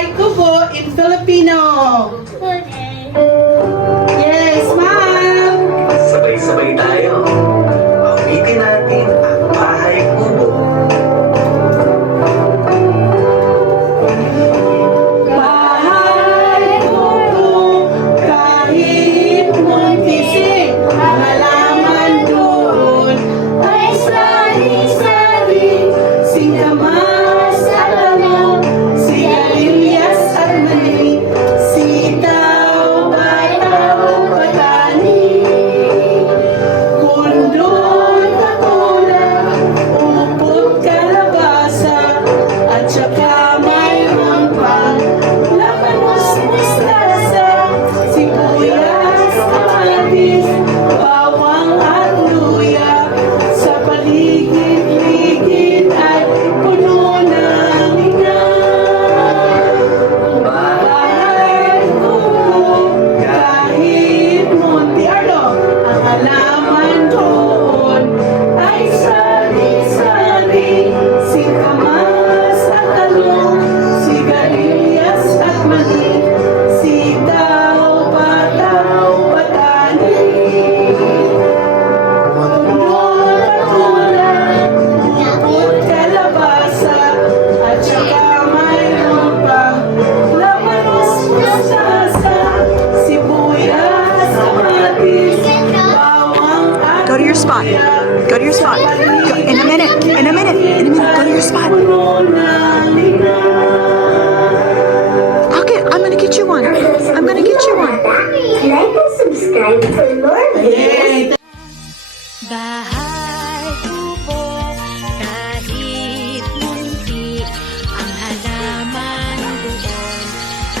Bahay Kubo in Filipino. Okay. Yes, ma'am. Sabay-sabay tayo. Awitin natin ang bahay kubo. Bahay Kubo, kahit muntisik, halaman doon ay sari-sari, singkamas at talong, sigarilyas at mani, sitaw, bataw, patani, kundol, patola, upot, kalabasa, at saka mayroon pang labanos, mustasa, sibuyas, kamatis, bawang at luya. Sa paligid-ligid ay puno ng inang. Bahay Kubo, kahit munti ang halaman doon ay sari-sari, singkamas at talong, sigarilyas at mani, sitaw, bataw, patani, kundol, patola, upot, kalabasa, at saka mayroon pang labanos, mustasa, sibuyas, kamatis, bawang at Go to your spot. luya. Go to your spot. Go, in a minute. In a minute. In a minute. Go to your spot. Puno ng inang. Okay, I'm gonna get you one. I'm gonna get you one. Like and subscribe for more videos. Yay! Bahay kubo, kahit munti, ang halaman doon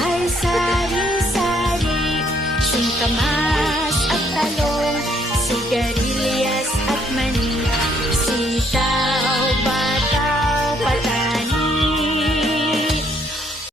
ay sari-sari, singkamas at talong.